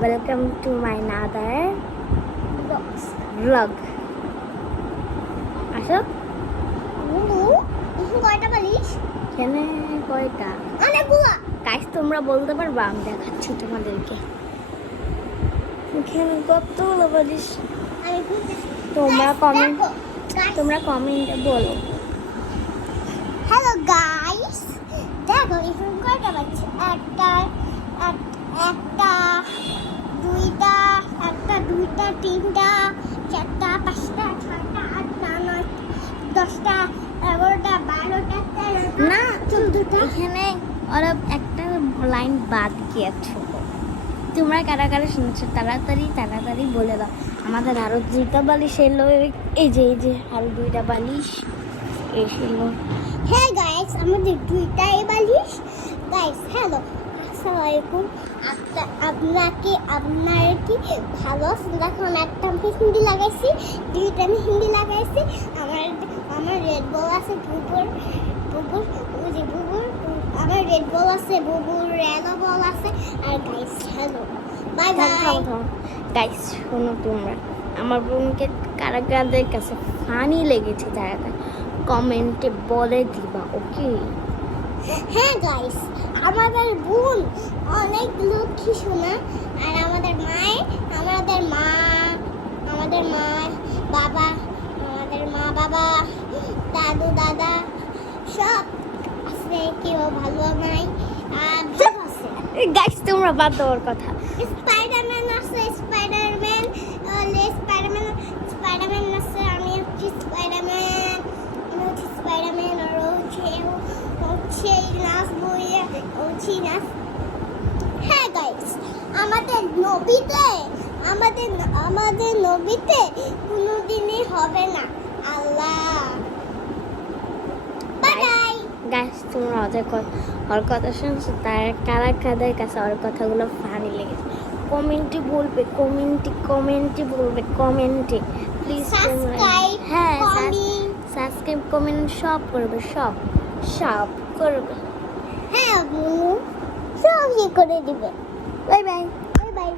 Welcome to my another blog. আসো। কয়টা বালিশ? এখানে কয়টা? অনেকগুলো। গাইস তোমরা বলতে পারবা? আমি দেখাচ্ছি তোমাদেরকে। এখানে কতগুলো বালিশ। আমি বুঝতেছি। তোমরা কমেন্টে বলো। হ্যালো গাইস, দেখো এখানে কয়টা বালিশ? একটা দুইটা, তিনটা, চারটা, পাঁচটা, ছয়টা, আটটা, নয়টা, 10টা, 11টা, 12টা, 13টা, না 14টা। এখানে ওরা একটা লাইন বাদ গিয়েছে। তোমরা কারা কারা শুনছো তাড়াতাড়ি বলে দাও। আমাদের আরো 2টা বালিশ এলো। এই যে আরো 2টা বালিশ এসেলো। হ্যাঁ গাইস, আমাদের 2টাই বালিশ। গাইস হ্যালো, আসসালামু আলাইকুম। আপনার কি ভালো আছেন? দেখো আমি একটা হিন্দি লাগাইছি, 2টা আমি হিন্দি লাগাইছি। আমার রেড বল আছে, বুবুর আমার রেড বল আছে, বুবুর রেড বল আছে। আর guys hello, bye bye. Guys শোনো, তোমরা আমার বোনকে কারা কাদের কাছে ফানি লেগেছে তারা কমেন্টে বলে দিবা, ওকে? হ্যাঁ গাইস, আমাদের বোন অনেক লক্ষ্মী শোনা। আর আমাদের মা বাবা, দাদু দাদা সব আছে, কেউ ভালো নাই আর ভালো আছে। গাইস তোমরা বাদ দেওয়ার কথা। স্পাইডারম্যান আছে, স্পাইডারম্যান আছে। আমি হচ্ছি স্পাইডারম্যান আর হচ্ছে নাচ বইয়ে হচ্ছে নাচ। হ্যাঁ গাইস, আমাদের নবীতে কোনোদিনই হবে না। আল্লাহ বাই বাই। গাইস তোমরা ওর কথা শুনছো, তার কারা কাদের কাছে ওর কথাগুলো ফানি লেগেছে কমেন্টে বলবে, কমেন্টে প্লিজ। সাবস্ক্রাইব, হ্যাঁ কমেন্ট, সাবস্ক্রাইব কমেন্ট সব করবে, সব করবে। হ্যাঁ আপু সব করে দিবে। Bye bye. Bye bye.